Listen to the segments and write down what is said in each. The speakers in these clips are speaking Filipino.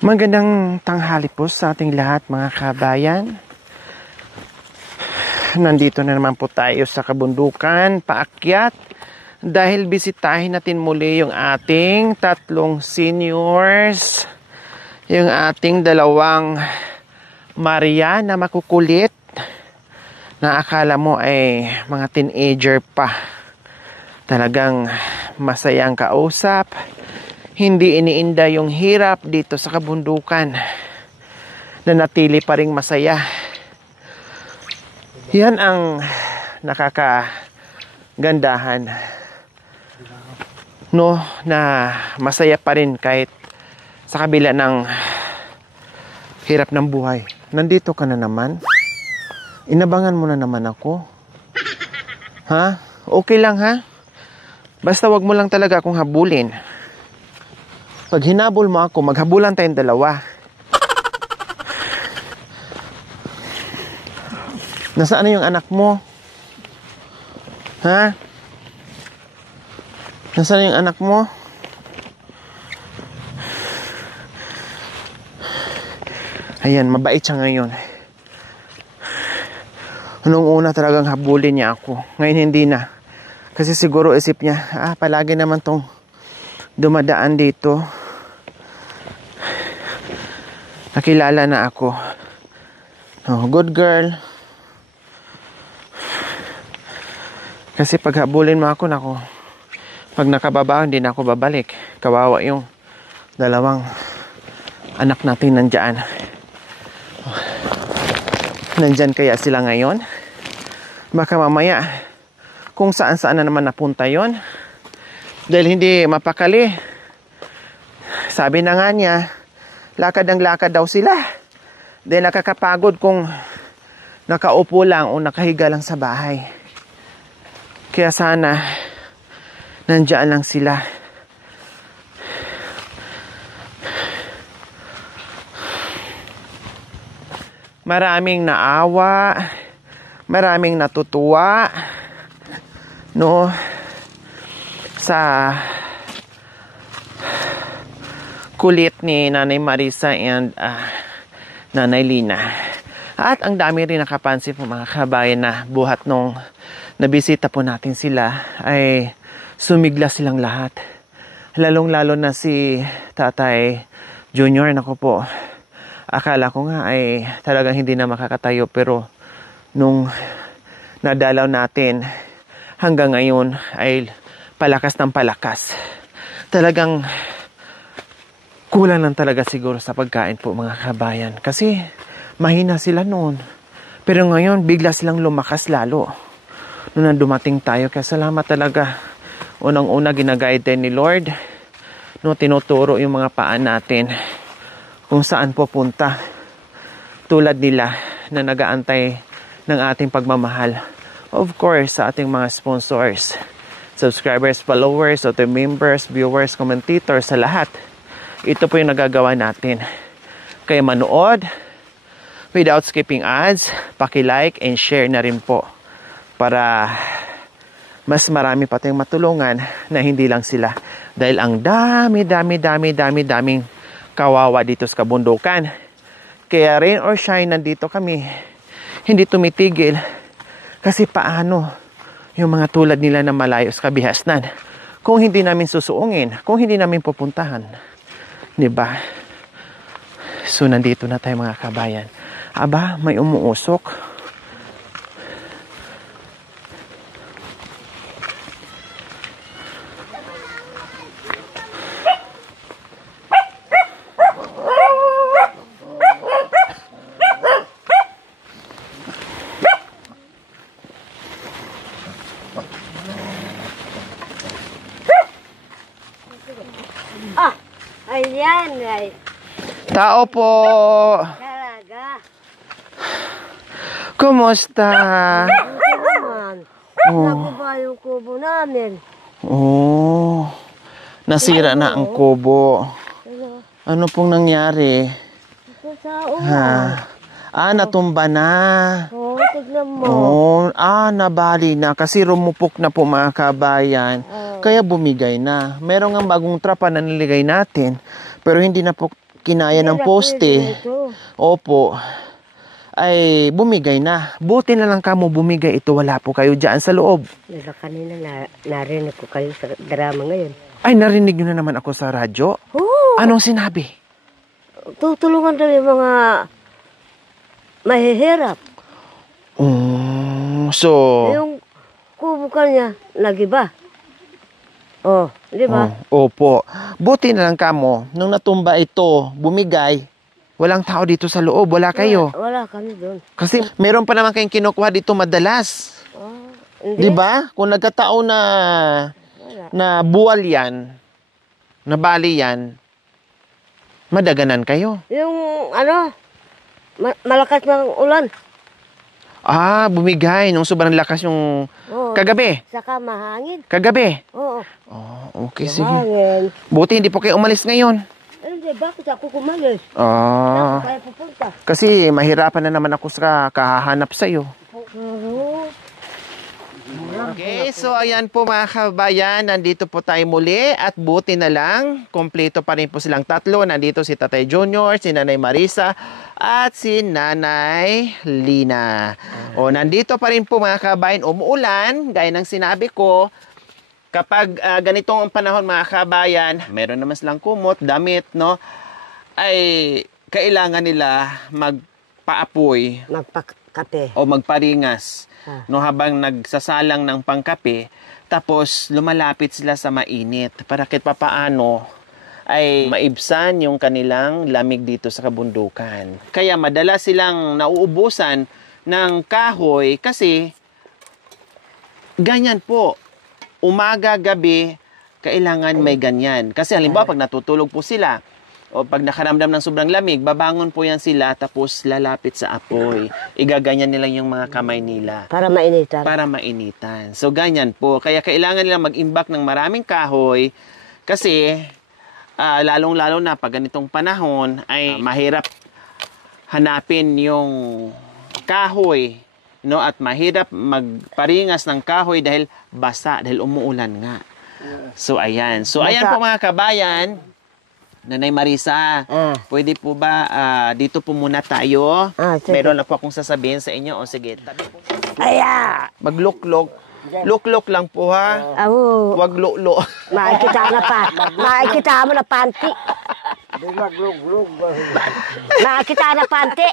Magandang tanghali po sa ating lahat mga kabayan. Nandito na naman po tayo sa kabundukan, paakyat. Dahil bisitahin natin muli yung ating tatlong seniors. Yung ating dalawang Maria na makukulit. Na akala mo ay mga teenager pa. Talagang masayang kausap. Hindi iniinda yung hirap dito sa kabundukan. Nanatili pa ring masaya. Yan ang nakakagandahan. No, na masaya pa rin kahit sa kabila ng hirap ng buhay. Nandito ka na naman. Inabangan mo na naman ako. Ha? Okay lang ha? Basta wag mo lang talaga akong habulin. Pag hinabol mo ako, maghabulan tayong dalawa. Nasaan na yung anak mo? Ha? Nasaan na yung anak mo? Ayan, mabait siya ngayon. Nung una talagang habulin niya ako. Ngayon hindi na. Kasi siguro isip niya, palagi naman tong dumadaan dito. Nakilala na ako. Oh, good girl. Kasi pag habulin mo ako, nako, pag nakababa, hindi na ako babalik. Kawawa yung dalawang anak natin nandyan. Nandyan kaya sila ngayon? Baka mamaya, kung saan-saan na naman napunta yon. Dahil hindi mapakali. Sabi na nga niya, lakad ng lakad daw sila. Dahil nakakapagod kung nakaupo lang o nakahiga lang sa bahay. Kaya sana, nandiyan lang sila. Maraming naawa, maraming natutuwa, no, sa kulit ni Nanay Marisa and Nanay Lina. At ang dami rin nakapansin po mga kabayan na buhat nung nabisita po natin sila ay sumigla silang lahat. Lalong-lalo na si Tatay Junior. Naku po, akala ko nga ay talagang hindi na makakatayo, pero nung nadalaw natin hanggang ngayon ay palakas ng palakas. Talagang kulang lang talaga siguro sa pagkain po mga kabayan. Kasi mahina sila noon. Pero ngayon bigla silang lumakas lalo. Noon na dumating tayo. Kaya salamat talaga. Unang-una ginaguide ni Lord. No, tinuturo yung mga paan natin kung saan pupunta. Tulad nila na nagaantay ng ating pagmamahal. Of course, sa ating mga sponsors, subscribers, followers, auto members, viewers, commentators, sa lahat. Ito po yung nagagawa natin. Kaya manood, without skipping ads, paki-like and share na rin po. Para mas marami pa tayong matulungan na hindi lang sila. Dahil ang daming kawawa dito sa kabundukan. Kaya rain or shine, nandito kami. Hindi tumitigil. Kasi paano yung mga tulad nila na malayo sa kabihasnan? Kung hindi namin susuungin, kung hindi namin pupuntahan. Diba? So, nandito na tayo mga kabayan. Aba, may umuusok. Ayan, ay. Tao po. Talaga. Kumusta? Naman. Nakuba yung kubo namin. Oh. Nasira na ang kubo. Ano pong nangyari? Ito sa uwan. Natumba na. Tignan mo. Nabali na kasi rumupok na po mga kabayan. Kaya bumigay na. Meron nga bagong trapa na niligay natin. Pero hindi na po kinaya ng poste, opo, ay bumigay na. Buti na lang kamo bumigay ito, wala po kayo dyan sa loob. Nila kanina narinig ko kayo sa drama ngayon. Ay, narinig nyo na naman ako sa radyo? Oo. Anong sinabi? Tutulungan daw yung mga mahihirap. So... Yung kubo kanya, nagiba. Oh, di ba? Opo. Buti na lang kamo, nung natumba ito, bumigay, walang tao dito sa loob, wala kayo. Wala kami doon. Kasi meron pa naman kayong kinukuha dito madalas. Hindi. Di ba? Kung nagkataon na buwal yan, na bali yan, madaganan kayo. Yung malakas ng ulan. Bumigay nung sobrang lakas yung kagabi. Saka mahangin. Kagabi. Oo. Okay, sige. Mahangin. Buti hindi po kayo umalis ngayon. Hindi, bakit ako kumalis? Kaya pupunta. Kasi mahirapan na naman ako sa kahahanap sa'yo. Okay, so ayan po mga kabayan, nandito po tayo muli at buti na lang, kompleto pa rin po silang tatlo. Nandito si Tatay Junior, si Nanay Marisa at si Nanay Lina. Nandito pa rin po mga kabayan, umuulan, gaya ng sinabi ko. Kapag ganitong panahon mga kabayan, meron naman silang kumot, damit, no? Ay kailangan nila magpaapoy. Magpakape. O magparingas. No, habang nagsasalang ng pangkape, tapos lumalapit sila sa mainit para kahit papaano ay maibsan yung kanilang lamig dito sa kabundukan. Kaya madalas silang nauubusan ng kahoy kasi ganyan po. Umaga, gabi, kailangan may ganyan. Kasi halimbawa pag natutulog po sila, o pag nakaramdam ng sobrang lamig, babangon po yan sila tapos lalapit sa apoy. Igaganyan nila yung mga kamay nila. Para mainitan. Para mainitan. So, ganyan po. Kaya kailangan nila mag-imbak ng maraming kahoy kasi lalong-lalo na pag ganitong panahon ay mahirap hanapin yung kahoy. No? At mahirap magparingas ng kahoy dahil basa, dahil umuulan nga. So, ayan. So, ayan po mga kabayan. Nanay Marisa, pwede po ba dito po muna tayo? Meron na po akong sasabihin sa inyo. O sige, tabi po. Magluklok. Luklok lang po ha. Huwag lulo. Makikita mo na panty. Makikita na panty.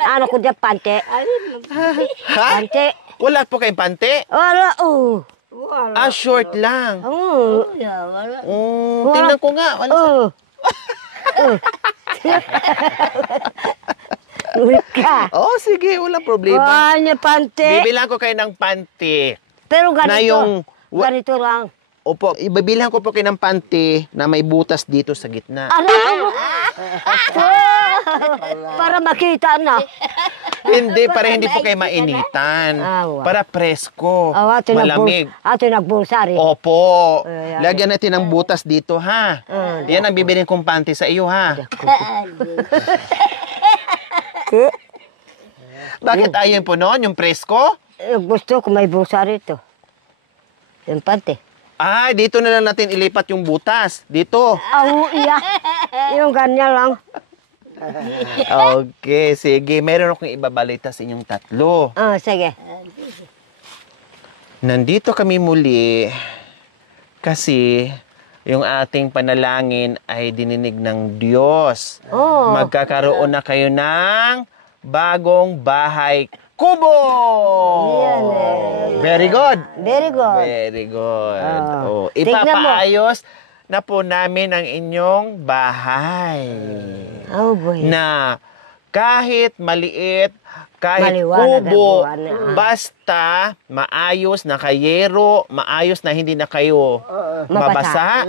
Ano ko dyan, panty? Ha? Panty. Wala po kayong pante? Wala, Short lang. Wala. Tingnan ko nga. Sige, walang problema. Wala, panty. Bibilang ko kayo ng panty. Pero ganito. Na yung... Ganito lang. Opo, ibabilang ko po kayo ng panty na may butas dito sa gitna. Para makita na. Hindi, para hindi po kayo mainitan. Para presko, malamig. Ito nagbulsari. Opo. Lagyan natin ng butas dito, ha? Yan ang bibiling kong panty sa iyo, ha? Bakit ayaw po noon, yung presko? Gusto ko may bulsari ito. Yung panty. Dito na lang natin ilipat yung butas. Dito. Iya. Yung ganyan lang. Okay, sige. Meron akong ibabalita sa inyong tatlo. Sige. Nandito kami muli kasi yung ating panalangin ay dininig ng Diyos. Magkakaroon na kayo ng bagong bahay kubo! Very good. Very good. Very good. Ipapaayos na po namin ang inyong bahay. Boy. Na kahit maliit, kahit Maliwanag kubo, ang buwan. basta maayos na kayero, maayos na hindi na kayo mabasa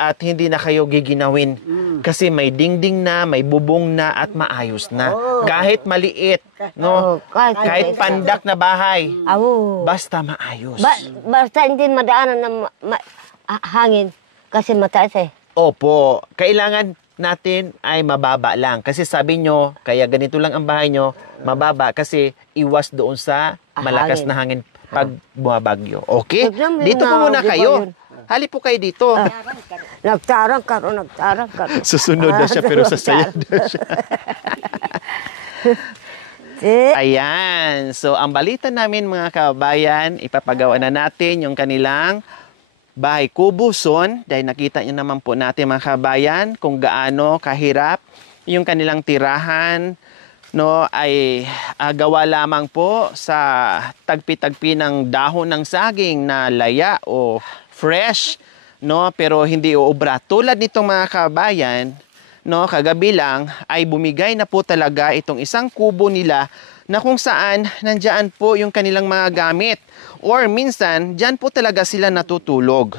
at hindi na kayo giginawin. Kasi may dingding na, may bubong na at maayos na. Kahit maliit, no? Kahit pandak na bahay. Basta maayos. Basta hindi madaanan ng hangin kasi mataas eh. Opo, kailangan natin ay mababa lang. Kasi sabi nyo, kaya ganito lang ang bahay nyo, mababa kasi iwas doon sa malakas na hangin pag bumabagyo. Okay? Dito po muna kayo. Hali po kayo dito. Nagtarang karon, nagtarang karon. Susunod na siya pero sasayad na siya. Ayan. So, ang balita namin mga kabayan, ipapagawa na natin yung kanilang bahay kubuson. Dahil nakita nyo naman po natin mga kabayan kung gaano kahirap yung kanilang tirahan. No, ay gawa lamang po sa tagpi-tagpi ng dahon ng saging na laya o fresh, no, pero hindi uubra. Tulad nitong mga kabayan, no, kagabi lang ay bumigay na po talaga itong isang kubo nila na kung saan nandiyan po yung kanilang mga gamit or minsan diyan po talaga sila natutulog,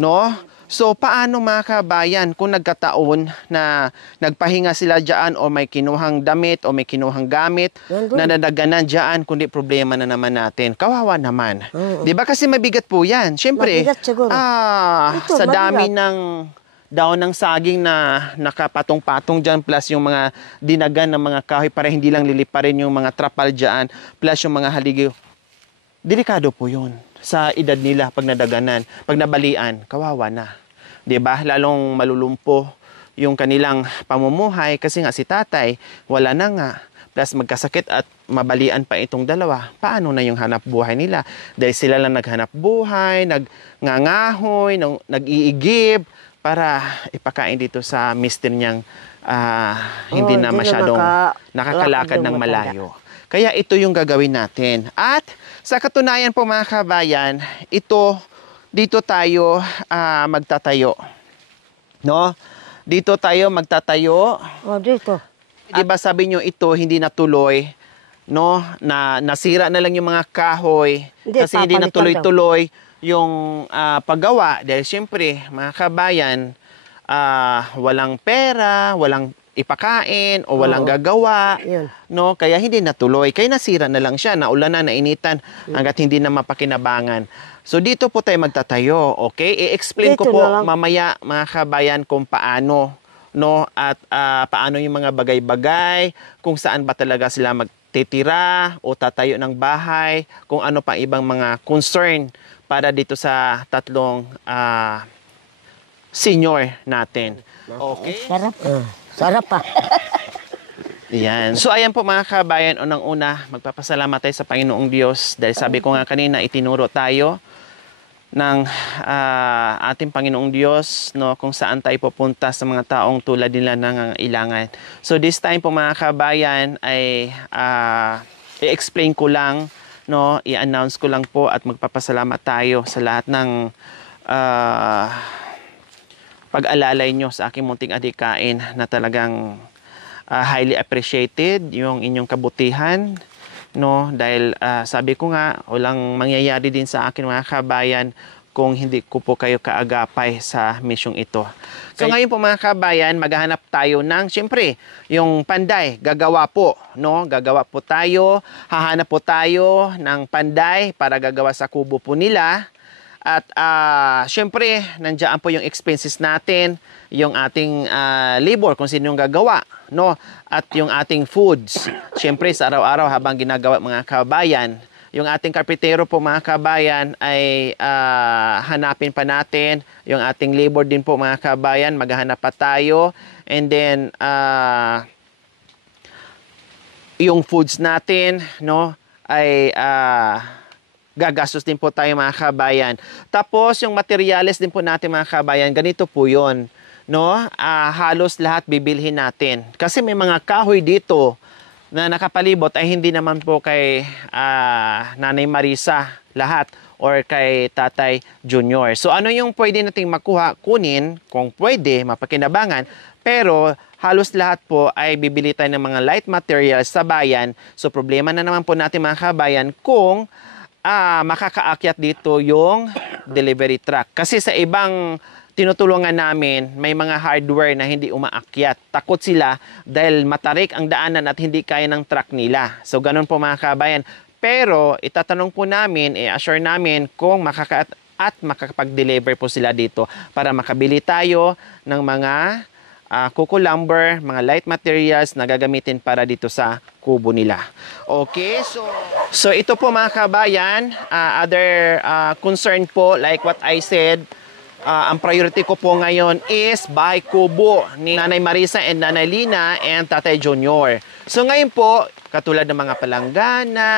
no? So, paano mga kabayan kung nagkataon na nagpahinga sila dyan o may kinuhang damit o may kinuhang gamit na nadaganan dyan, kundi problema na naman natin. Kawawa naman. Di ba kasi mabigat po yan? Siyempre, sa dami ng daon ng saging na nakapatong-patong dyan plus yung mga dinagan ng mga kahoy para hindi lang liliparin yung mga trapal dyan plus yung mga haligi. Delikado po yun sa edad nila pag nadaganan, pag nabalian, kawawa na. 'Di ba? Lalong malulumpo yung kanilang pamumuhay kasi nga si tatay wala na nga. Plus magkasakit at mabalian pa itong dalawa. Paano na yung hanap buhay nila? Dahil sila lang naghanap buhay, nagngangahoy, nag-iigib para ipakain dito sa mister niyang hindi na masyadong nakakalakad ng malayo. Kaya ito yung gagawin natin. At sa katunayan po mga kabayan, dito tayo magtatayo. No? Dito tayo magtatayo. Oh, dito. Diba sabi nyo ito hindi natuloy, no? Na nasira na lang yung mga kahoy kasi hindi natuloy-tuloy yung paggawa. Dahil siyempre, mga kabayan, walang pera, walang ipakain o walang gagawa, no, kaya hindi natuloy, kaya nasira na lang siya, naulanan, nainitan hangga't hindi na mapakinabangan. So dito po tayo magtatayo, okay? I-explain ko po mamaya mga kabayan kung paano, no, at paano yung mga bagay-bagay, kung saan ba talaga sila magtitira o tatayo ng bahay, kung ano pa ibang mga concern para dito sa tatlong senior natin. Okay? Sarap. Sarap pa. Yan. So ayan po mga kabayan, unang-una, magpapasalamat tayo sa Panginoong Diyos dahil sabi ko nga kanina, itinuro tayo ng ating Panginoong Diyos, no, kung saan tayo pupunta sa mga taong tulad nila nangangailangan. So this time po mga kabayan ay i-explain ko lang, no, i-announce ko lang po at magpapasalamat tayo sa lahat ng pag-alalay nyo sa aking munting adhikain na talagang highly appreciated yung inyong kabutihan, no, dahil sabi ko nga walang mangyayari din sa akin mga kabayan kung hindi ko po kayo kaagapay sa misyong ito. So ngayon po mga kabayan, maghahanap tayo ng siyempre yung panday, gagawa po, no, gagawa po tayo, hahanap po tayo ng panday para gagawa sa kubo po nila. At syempre, nandiyan po yung expenses natin, yung ating labor kung sino yung gagawa, no? At yung ating foods. Syempre, sa araw-araw habang ginagawa mga kabayan, yung ating karpintero po mga kabayan ay hanapin pa natin. Yung ating labor din po mga kabayan, maghahanap pa tayo. And then, yung foods natin, no, ay gagastos din po tayo mga kabayan. Tapos yung materyales din po natin mga kabayan, ganito po yun, no? Halos lahat bibilhin natin. Kasi may mga kahoy dito na nakapalibot ay hindi naman po kay Nanay Marisa lahat or kay Tatay Junior. So ano yung pwede nating makuha, kunin, kung pwede, mapakinabangan, pero halos lahat po ay bibili tayo ng mga light materials sa bayan. So problema na naman po natin mga kabayan kung makakaakyat dito yung delivery truck. Kasi sa ibang tinutulungan namin, may mga hardware na hindi umaakyat. Takot sila dahil matarik ang daanan at hindi kaya ng truck nila. So ganun po mga kabayan. Pero itatanong po namin, i-assure namin kung makakapag-deliver po sila dito para makabili tayo ng mga kuko lumber, mga light materials na gagamitin para dito sa kubo nila. Okay, so ito po mga kabayan, other concern po like what I said, ang priority ko po ngayon is bahay kubo ni Nanay Marisa and Nanay Lina and Tatay Junior. So ngayon po, katulad ng mga palanggana,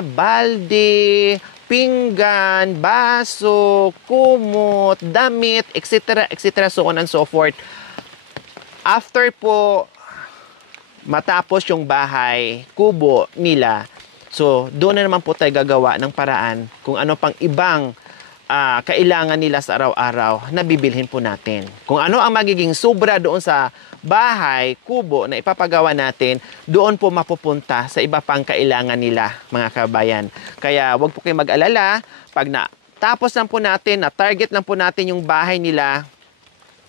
balde, pinggan, baso, kumot, damit, etc., etc., so on and so forth. After po matapos yung bahay kubo nila, so doon na naman po tayo gagawa ng paraan kung ano pang ibang kailangan nila sa araw-araw na bibilhin po natin. Kung ano ang magiging sobra doon sa bahay, kubo na ipapagawa natin, doon po mapupunta sa iba pang kailangan nila, mga kabayan. Kaya wag po kayong mag-alala, pag natapos lang po natin, na-target lang po natin yung bahay nila,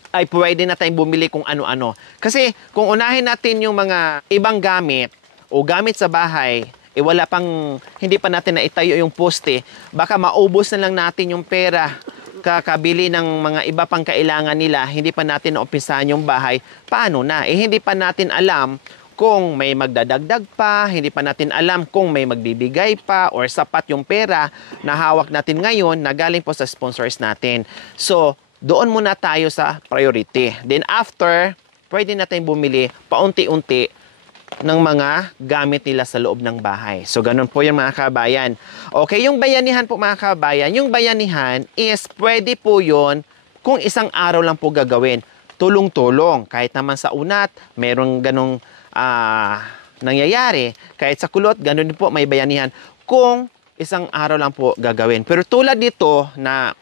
ay pwede na tayong bumili kung ano-ano. Kasi kung unahin natin yung mga ibang gamit o gamit sa bahay, wala pang, hindi pa natin na itayo yung poste, baka maubos na lang natin yung pera kakabili ng mga iba pang kailangan nila, hindi pa natin naumpisahan yung bahay, paano na? Hindi pa natin alam kung may magdadagdag pa, hindi pa natin alam kung may magbibigay pa or sapat yung pera na hawak natin ngayon na galing po sa sponsors natin. So, doon muna tayo sa priority. Then after, pwede natin bumili paunti-unti ng mga gamit nila sa loob ng bahay. So, ganun po yung mga kabayan. Okay, yung bayanihan po mga kabayan, yung bayanihan is pwede po yun kung isang araw lang po gagawin. Tulong-tulong. Kahit naman sa unat, merong ganong nangyayari. Kahit sa kulot, ganun din po may bayanihan kung isang araw lang po gagawin. Pero tulad dito na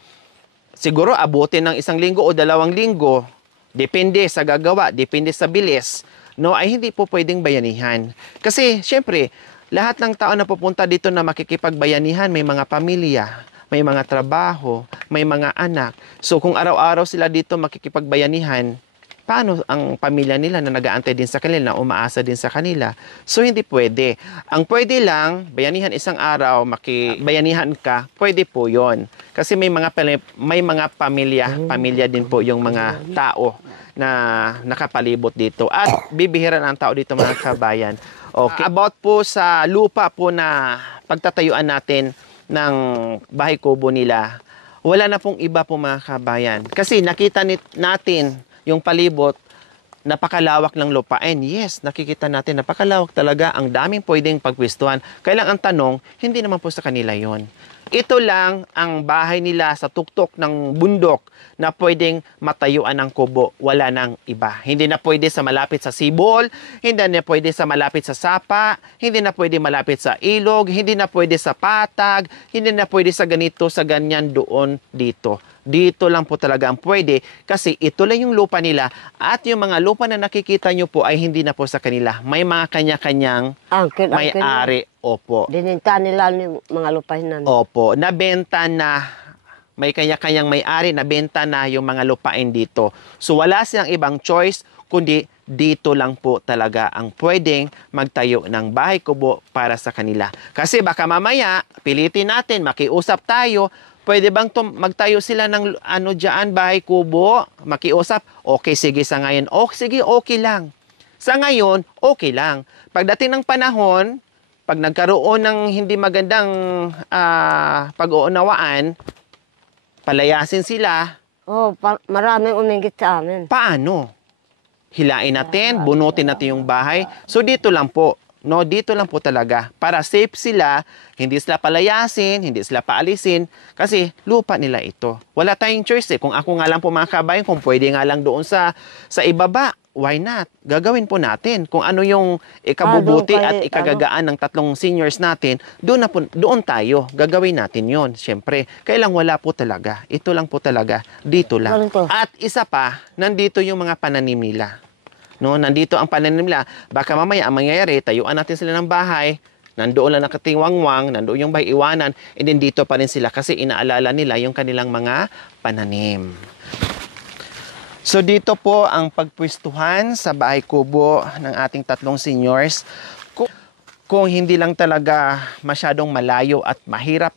siguro abutin ng 1 linggo o 2 linggo, depende sa gagawa, depende sa bilis, no, ay hindi po pwedeng bayanihan. Kasi, syempre, lahat ng tao na pupunta dito na makikipagbayanihan, may mga pamilya, may mga trabaho, may mga anak. So, kung araw-araw sila dito makikipagbayanihan, paano ang pamilya nila na nag-aantay din sa kanila, na umaasa din sa kanila? So, hindi pwede. Ang pwede lang, bayanihan isang araw, makibayanihan ka, pwede po yon. Kasi may mga pamilya din po yung mga tao na nakapalibot dito. At bibihiran ang tao dito, mga kabayan. Okay. About po sa lupa po na pagtatayuan natin ng bahay kubo nila, wala na pong iba po, mga kabayan. Kasi nakita natin yung palibot, napakalawak ng lupain. Yes, nakikita natin, napakalawak talaga. Ang daming pwedeng pagpwestuhan. Kailang ang tanong, hindi naman po sa kanila yon. Ito lang ang bahay nila sa tuktok ng bundok na pwedeng matayuan ng kubo. Wala nang iba. Hindi na pwede sa malapit sa sibol, hindi na pwede sa malapit sa sapa, hindi na pwede malapit sa ilog, hindi na pwede sa patag, hindi na pwede sa ganito, sa ganyan, doon, dito. Dito lang po talaga ang pwede kasi ito lang yung lupa nila at yung mga lupa na nakikita nyo po ay hindi na po sa kanila. May mga kanya-kanyang may-ari. Opo. Dininta nila yung mga lupahin na. Opo. Nabenta na. May kanya-kanyang may-ari. Nabenta na yung mga lupain dito. So wala silang ibang choice kundi dito lang po talaga ang pwedeng magtayo ng bahay kubo para sa kanila. Kasi baka mamaya pilitin natin, makiusap tayo. Pwede bang magtayo sila ng dyan, bahay kubo, makiusap? Okay, sige sa ngayon. Sige, okay lang. Sa ngayon, okay lang. Pagdating ng panahon, pag nagkaroon ng hindi magandang pag-uunawaan, palayasin sila. Maraming umingit sa amin. Paano? Hilain natin, bunutin natin yung bahay. So dito lang po. No, dito lang po talaga. Para safe sila, hindi sila palayasin, hindi sila paalisin, kasi lupa nila ito. Wala tayong choice eh. Kung ako nga lang po, mga kabayan, kung pwede nga lang doon sa ibaba, why not? Gagawin po natin. Kung ano yung ikabubuti at ikagagaan ng 3 seniors natin, doon tayo. Gagawin natin yon. Siyempre, kailang wala po talaga. Ito lang po talaga. Dito lang. At isa pa, nandito yung mga pananim nila. No, nandito ang pananim nila. Baka mamaya ang mangyayari, tayuan natin sila ng bahay, nandoon lang nakatingwangwang, nandoon yung bahay iwanan, and then dito pa rin sila kasi inaalala nila yung kanilang mga pananim. So dito po ang pagpwestuhan sa bahay kubo ng ating 3 seniors. Kung hindi lang talaga masyadong malayo at mahirap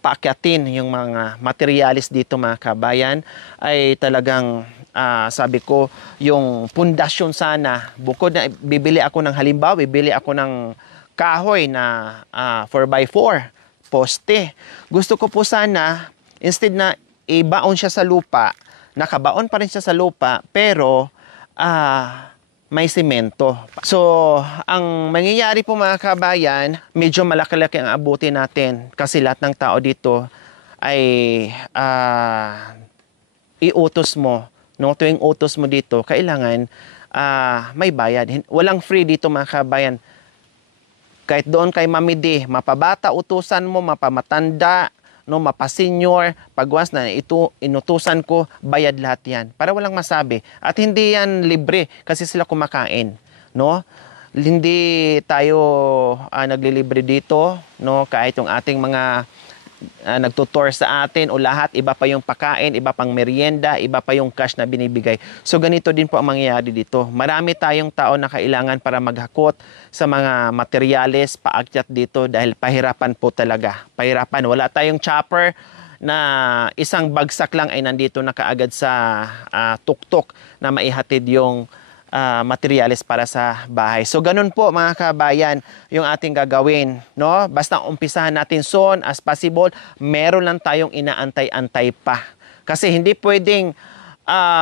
paakyatin yung mga materialis dito, mga kabayan, ay talagang sabi ko, yung pundasyon sana, bukod na bibili ako ng halimbawa, bibili ako ng kahoy na 4x4 poste. Gusto ko po sana, instead na ibaon siya sa lupa, nakabaon pa rin siya sa lupa, pero may semento. So, ang mangyayari po mga kabayan, medyo malaki-laki ang abuti natin kasi lahat ng tao dito ay iutos mo. No? Tuwing utos mo dito, kailangan may bayad. Walang free dito mga kabayan. Kahit doon kay mamidi, mapabata utusan mo, mapamatanda, no, mapa-senior, pag once na ito inutusan ko, bayad lahat yan. Para walang masabi. At hindi yan libre kasi sila kumakain. No? Hindi tayo naglilibre dito. No? Kahit yung ating mga nagtutour sa atin o lahat, iba pa yung pakain, iba pang merienda, iba pa yung cash na binibigay. So ganito din po ang mangyayari dito. Marami tayong tao na kailangan para maghakot sa mga materyales, paakyat dito dahil pahirapan po talaga. Pahirapan. Wala tayong chopper na isang bagsak lang ay nandito na kaagad sa tuktok na maihatid yung materyales para sa bahay. So ganun po mga kabayan yung ating gagawin, no? Basta umpisahan natin soon as possible, meron lang tayong inaantay-antay pa. Kasi hindi pwedeng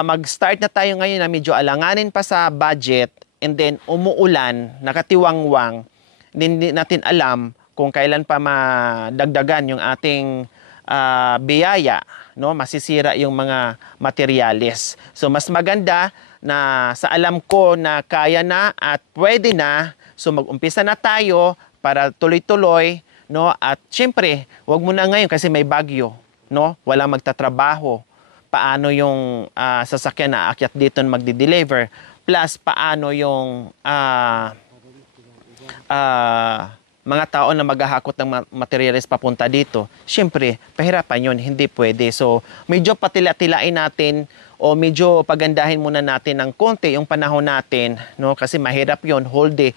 mag-start na tayo ngayon na medyo alanganin pa sa budget and then umuulan, nakatiwangwang, hindi natin alam kung kailan pa madagdagan yung ating biyaya, no? Masisira yung mga materyales. So mas maganda na sa alam ko na kaya na at pwede na, so mag-umpisa na tayo para tuloy-tuloy, no? At syempre, wag mo na ngayon kasi may bagyo, no? Walang magtatrabaho. Paano yung sasakyan na aakyat dito na magdi-deliver? Plus, paano yung mga tao na maghahakot ng materyales papunta dito? Syempre, pahirapan yun, hindi pwede. So, medyo patila-tilain natin o medyo pagandahin muna natin ng konti yung panahon natin, no? Kasi mahirap yon, whole day,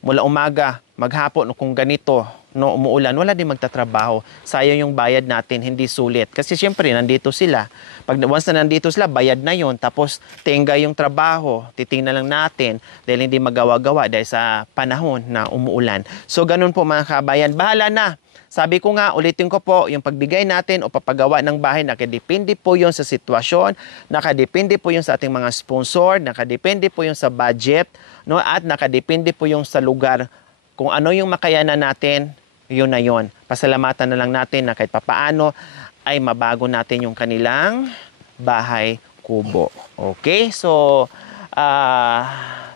mula umaga, maghapon, kung ganito, no, umuulan, wala din magtatrabaho. Sayang yung bayad natin, hindi sulit. Kasi syempre, nandito sila. Pag once na nandito sila, bayad na yon. Tapos, tenga yung trabaho, titingnan lang natin dahil hindi magawa-gawa dahil sa panahon na umuulan. So, ganun po mga kabayan. Bahala na. Sabi ko nga, ulitin ko po, yung pagbigay natin o papagawa ng bahay, nakadepende po yun sa sitwasyon, nakadepende po yun sa ating mga sponsor, nakadepende po yun sa budget, no? At nakadepende po yung sa lugar. Kung ano yung makayanan natin, yun na yun. Pasalamatan na lang natin na kahit papaano ay mabago natin yung kanilang bahay kubo. Okay? So,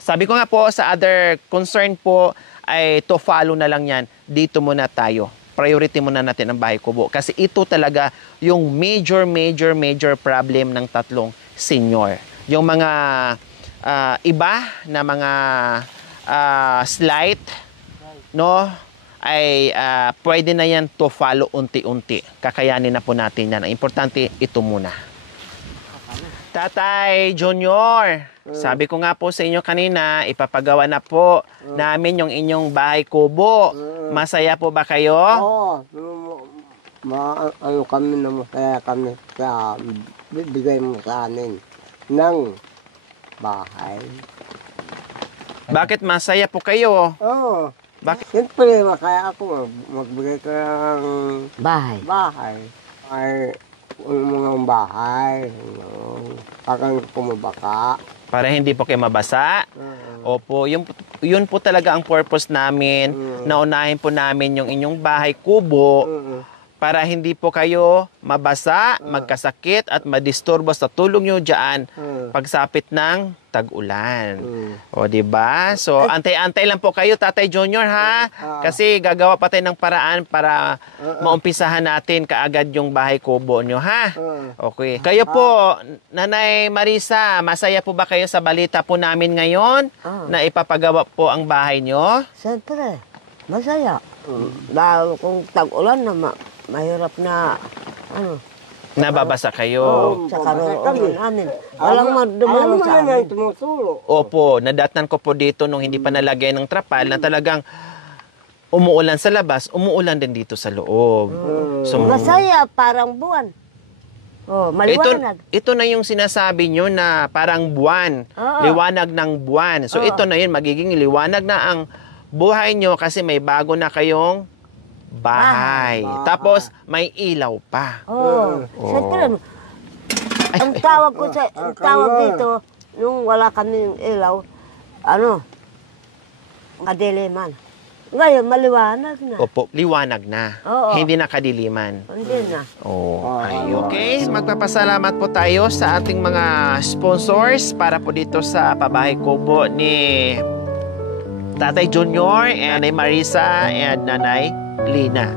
sabi ko nga po, sa other concern po, ay to follow na lang yan. Dito muna tayo. Priority muna natin ang bahay kubo. Kasi ito talaga yung major problem ng tatlong senior. Yung mga iba na mga slight, no, ay pwede na yan to follow unti-unti. Kakayanin na po natin yan. Ang importante, ito muna. Tatay Junior, sabi ko nga po sa inyo kanina, ipapagawa na po namin yung inyong bahay kubo. Masaya po ba kayo? Oo. Ano kami na masaya kami sa bibigay mo sa amin ng bahay. Bakit masaya po kayo? Oo. Bakit? Siyempre, masaya ako magbigay ka ng bahay. Ay, mga bahay. Parang pumabaka. Para hindi po kayo mabasa? Opo, yun po talaga ang purpose namin. Naunahin po namin yung inyong bahay kubo para hindi po kayo mabasa, magkasakit at madisturbo sa tulog nyo dyan pagsapit ng tag-ulan. O, diba? So, antay-antay lang po kayo, Tatay Junior, ha? Kasi gagawa pa tayo ng paraan para maumpisahan natin kaagad yung bahay kubo nyo, ha? Okay. Kayo po, Nanay Marisa, masaya po ba kayo sa balita po namin ngayon na ipapagawa po ang bahay nyo? Siyempre, masaya. Dahil kung tag-ulan na mahirap na, Nababasa kayo. sa karoon namin. Walang dumalo sa amin. Opo, nadatnan ko po dito nung hindi pa nalagay ng trapal na talagang umuulan sa labas, umuulan din dito sa loob. So, Masaya, parang buwan. Maliwanag. ito na yung sinasabi nyo na parang buwan. Liwanag ng buwan. So ito na yun, magiging liwanag na ang buhay nyo kasi may bago na kayong bahay. Tapos, may ilaw pa. Oo. Siyempre, ang tawag ko ang tawag dito, nung wala kaming ilaw, kadiliman. Ngayon, maliwanag na. Opo, liwanag na. Oo. Hindi na kadiliman. Hindi na. Okay, magpapasalamat po tayo sa ating mga sponsors para po dito sa Pabahay Kubo ni Tatay Junior, Nanay Marisa, and Nanay Lina.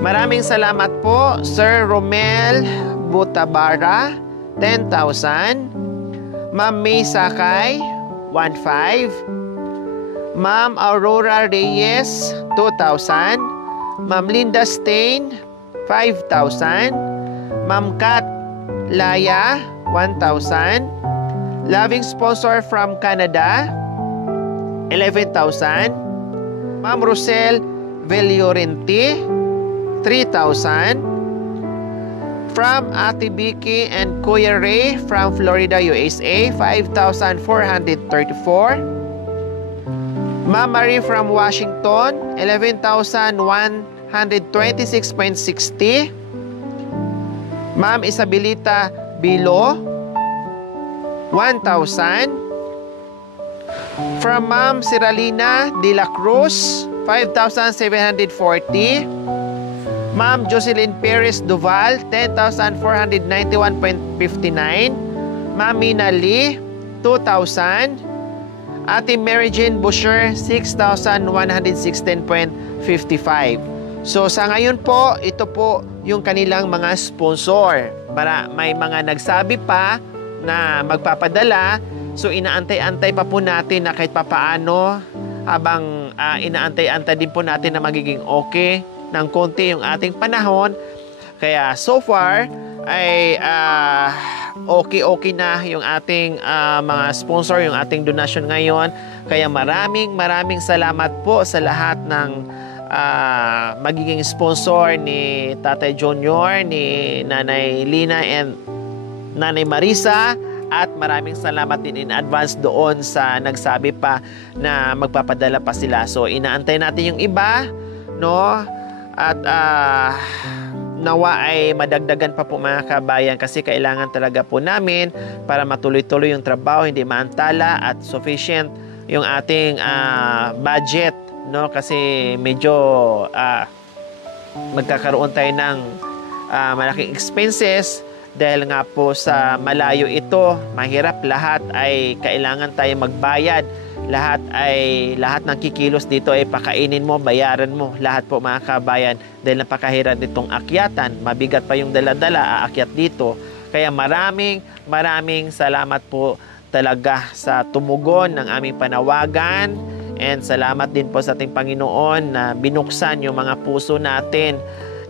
Maraming salamat po, Sir Romel Butabara, 10,000. Ma'am May Sakay, 1,500. Ma'am Aurora Reyes, 2,000. Ma'am Linda Stain, 5,000. Ma'am Kat Laya, 1,000. Loving sponsor from Canada, 11,000. Ma'am Rosel Villorenti, 3,000. From Ate Vicky and Kuya Ray from Florida, USA, 5,434. Ma'am Marie from Washington, 11,126.60. Ma'am Isabelita Bilo, 1,000. From Ma'am Siralina De La Cruz, 5,740. Ma'am Jocelyn Perez Duval, 10,491.59. Ma'am Mina Lee, 2,000. Ate Mary Jane Busher, 6,116.55. So sa ngayon po, ito po yung kanilang mga sponsor. May mga nagsabi pa na magpapadala. So inaantay-antay pa po natin na kahit papaano habang inaantay-antay din po natin na magiging okay ng konti yung ating panahon. Kaya so far ay okay na yung ating mga sponsor, yung ating donasyon ngayon. Kaya maraming salamat po sa lahat ng magiging sponsor ni Tatay Junior, ni Nanay Lina and Nanay Marisa. At maraming salamat din in advance doon sa nagsabi pa na magpapadala pa sila. So inaantay natin yung iba, no? At nawa ay madagdagan pa po mga kabayan kasi kailangan talaga po namin para matuloy-tuloy yung trabaho, hindi maantala at sufficient yung ating budget, no? Kasi medyo magkakaroon tayo ng malaking expenses dahil nga po sa malayo ito, mahirap, lahat ay kailangan tayo magbayad. Lahat ng kikilos dito ay pakainin mo, bayaran mo, lahat po mga kabayan dahil napakahirap nitong akyatan. Mabigat pa yung dala-dala aakyat dito. Kaya maraming salamat po talaga sa tumugon ng aming panawagan, and salamat din po sa ating Panginoon na binuksan yung mga puso natin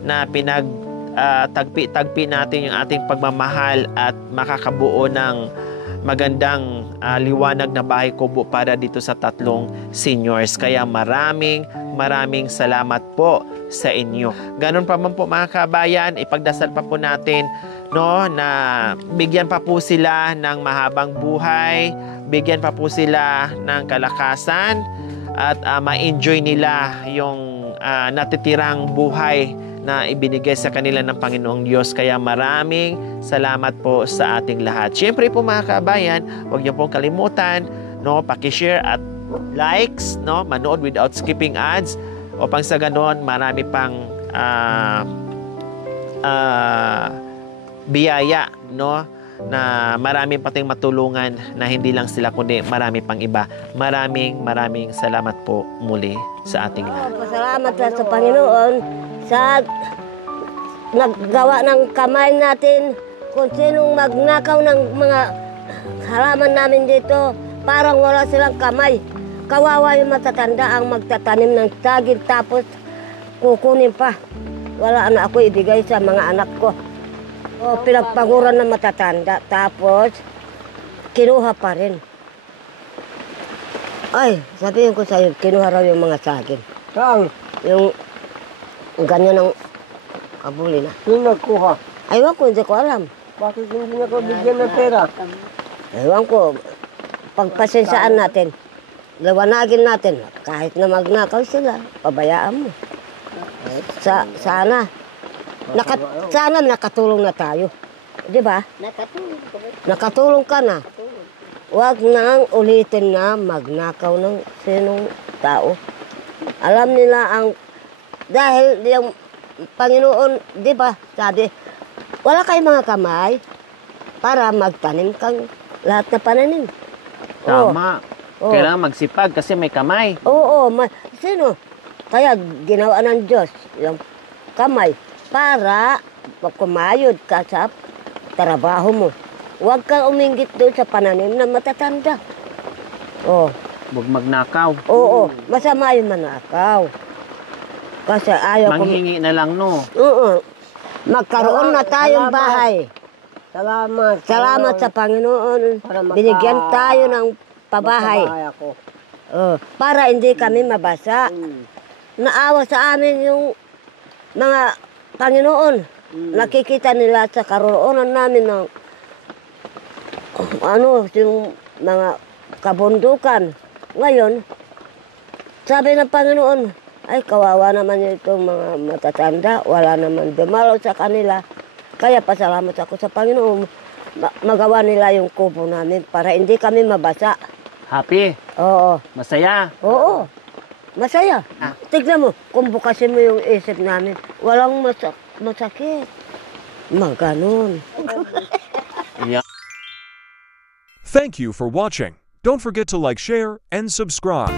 na tagpi natin yung ating pagmamahal at makakabuo ng magandang liwanag na bahay kubo para dito sa 3 seniors. Kaya maraming salamat po sa inyo. Ganun pa man po mga kabayan, ipagdasal pa po natin, no, na bigyan pa po sila ng mahabang buhay, bigyan pa po sila ng kalakasan at ma-enjoy nila yung natitirang buhay na ibinigay sa kanila ng Panginoong Diyos. Kaya maraming salamat po sa ating lahat. Siyempre po mga kabayan, huwag niyo pong kalimutan, no, paki-share at likes, no, manood without skipping ads, upang sa ganoon marami pang biyaya, no, na marami pating matulungan na hindi lang sila kundi marami pang iba. Maraming salamat po muli sa ating lahat. Pasalamat sa Panginoon sa naggawa ng kamay natin kung sinong magnakaw ng mga halaman namin dito. Parang wala silang kamay. Kawawa yung matatanda ang magtatanim ng saging tapos kukunin pa. Wala na ako ibigay sa mga anak ko. O pinagpaguran ng matatanda tapos kinuha pa rin. Ay, sabihin ko sa'yo, kinuha raw yung mga saging. Saan? Yung ganyan ng kabuli na. Sino nagkuha? Aywan ko, hindi ko alam. Bakit hindi na ko bigyan ng pera? Aywan ko, pagpasensaan natin, liwanagin natin, kahit na magnakaw sila, pabayaan mo. Sana. Sana nakatulong na tayo. Di ba? Nakatulong ka na. Huwag nang ulitin na magnakaw ng sinong tao. Alam nila dahil yung Panginoon, di ba, sabi, wala kayong mga kamay para magtanim kang lahat na pananim. Tama. Oo. Kailangan magsipag kasi may kamay. Oo, sino? Kaya ginawa ng Diyos yung kamay para kumayod ka sa trabaho mo. Huwag kang uminggit doon sa pananim na matatanda. Oo. Huwag magnakaw. Oo, masama yung manakaw. Kasi ayaw ko... Manghingi na lang, no? Oo. Magkaroon na tayong bahay. Salamat. Salamat sa Panginoon. Binigyan tayo ng pabahay. Ako. Para hindi kami mabasa. Naawa sa amin yung mga Panginoon. Nakikita nila sa karoroonan namin ng yung mga kabundukan. Ngayon, sabi ng Panginoon, ay kawawa naman itong mga matatanda. Wala naman dumalaw sa kanila. Kaya pasalamat ako sa Panginoon. Magawa nila yung kubo namin para hindi kami mabasa. Happy? Oo. Masaya? Oo. Masaya. Tignan mo, kung bukasin mo yung isip namin, walang masakit. Maganon. Yeah. Thank you for watching. Don't forget to like, share, and subscribe.